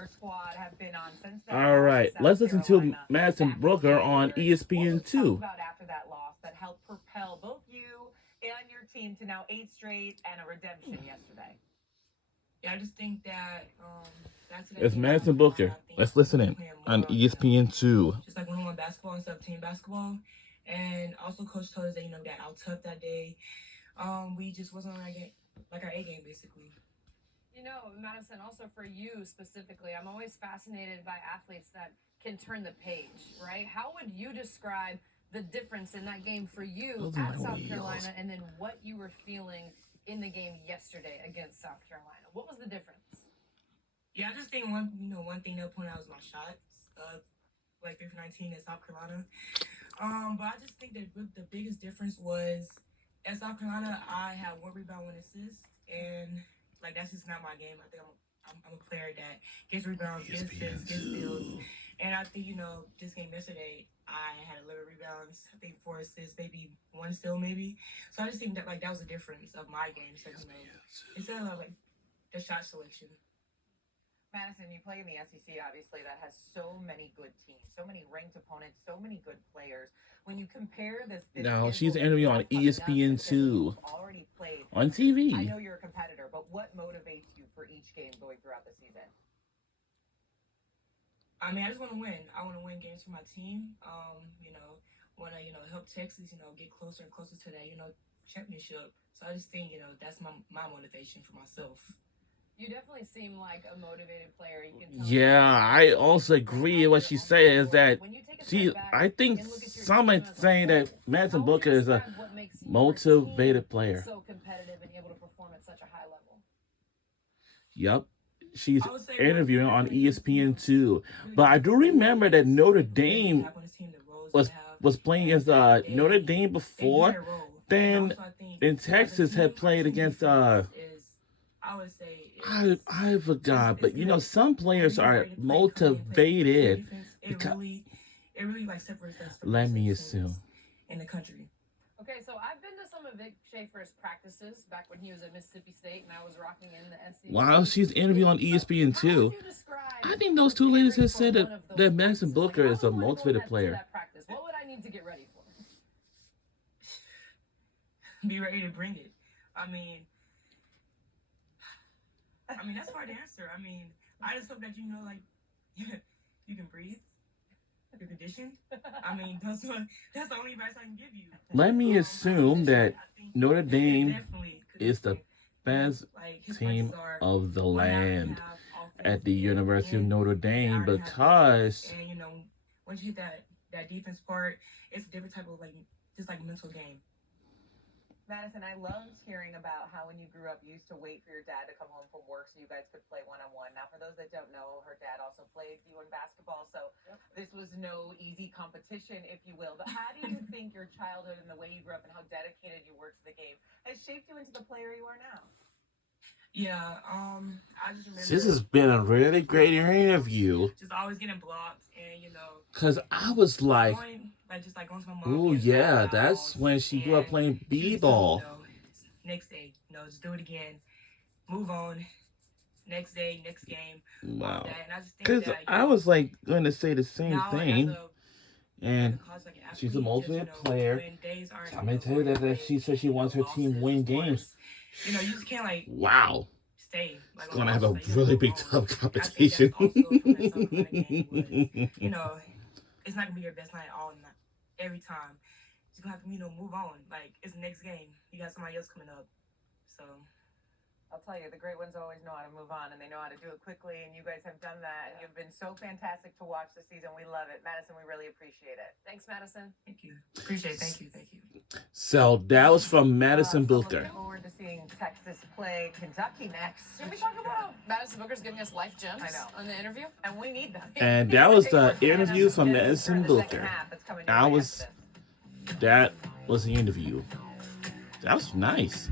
your squad have been on since that All loss to right, South let's listen to Carolina Madison back in Booker on January. What was tough ESPN2. about after that loss that helped propel both you and your team to now 8 straight and a redemption yesterday? Yeah, I just think that back to that It's game in South Madison Carolina, Booker. I think Let's listen we were in playing on more on, ESPN2. just like one-on-one basketball instead of team basketball. And also, coach told us that we got out tough that day. We just wasn't on our game, like our A game, basically. Madison, also for you specifically, I'm always fascinated by athletes that can turn the page, right? How would you describe the difference in that game for you at South Carolina and then what you were feeling in the game yesterday against South Carolina? What was the difference? Yeah, I just think one thing they'll point out is my shots, like 3 for 19 at South Carolina. But I just think that the biggest difference was at South Carolina, I had 1 rebound, 1 assist, and like that's just not my game. I think I'm a player that gets rebounds, gets assists, gets steals, and I think this game yesterday I had 11 rebounds, I think 4 assists, maybe 1 steal, maybe. So I just think that that was the difference of my game. So instead of like the shot selection. Madison, you play in the SEC, obviously, that has so many good teams, so many ranked opponents, so many good players. When you compare this No, she's schedule that interviewing you on have coming up ESPN2 that you've already played, on I TV. know you're a competitor, but what motivates you for each game going throughout the season? I mean, I just want to win. I want to win games for my team. Want to help Texas, get closer and closer to that championship. So I just think that's my motivation for myself. You definitely seem like a motivated player. You can tell Yeah, I also agree with what she says that I think some are saying that Madison Booker is a motivated player. So competitive and able to perform at such a high level. Yep. She's interviewing on ESPN2. But I do remember that Notre Dame was playing against Notre Dame before. Then in Texas had played against I forgot, but some players are motivated because it really like separates us from let me assume in the country. Okay, so I've been to some of Vic Schaefer's practices back when he was at Mississippi State and I was rocking in the SEC. Wow, she's interviewing on ESPN2. I think those two ladies have said that Madison Booker is a motivated player. What would I need to get ready for? Be ready to bring it. I mean, that's hard to answer. I mean, I just hope that you can breathe. You're conditioned. I mean, that's the only advice I can give you. Let me assume that Notre Dame is the best team of the land at the University of Notre Dame because and once you hit that defense part, it's a different type of just mental game. Madison, I loved hearing about how when you grew up, you used to wait for your dad to come home from work so you guys could play one-on-one. Now, for those that don't know, her dad also played D1 basketball, so this was no easy competition, if you will. But how do you think your childhood and the way you grew up and how dedicated you were to the game has shaped you into the player you are now? Yeah, I just remember... This has been a really great interview. Just always getting blocked and, because I was like, just going to my mom. Oh yeah, that's when she grew up playing b-ball. Next day, just do it again. Move on. Next day, next game. Wow. Because I was going to say the same thing. And she's a motivated player. I'm going to tell you that she said she wants her team to win games. You just can't wow. Stay. It's going to have a really big tough competition. It's not going to be your best night all night. Every time. You're going to have to, move on. It's the next game. You got somebody else coming up. So, I'll tell you, the great ones always know how to move on, and they know how to do it quickly, and you guys have done that, and you've been so fantastic to watch this season. We love it. Madison, we really appreciate it. Thanks, Madison. Thank you. Appreciate it. Thank you. So, that was from Madison Booker. Looking forward to seeing Texas play Kentucky next. Can we talk about Madison Booker's giving us life gems on the interview? And we need them. And that was the interview from Madison Booker. That was the interview. That was nice.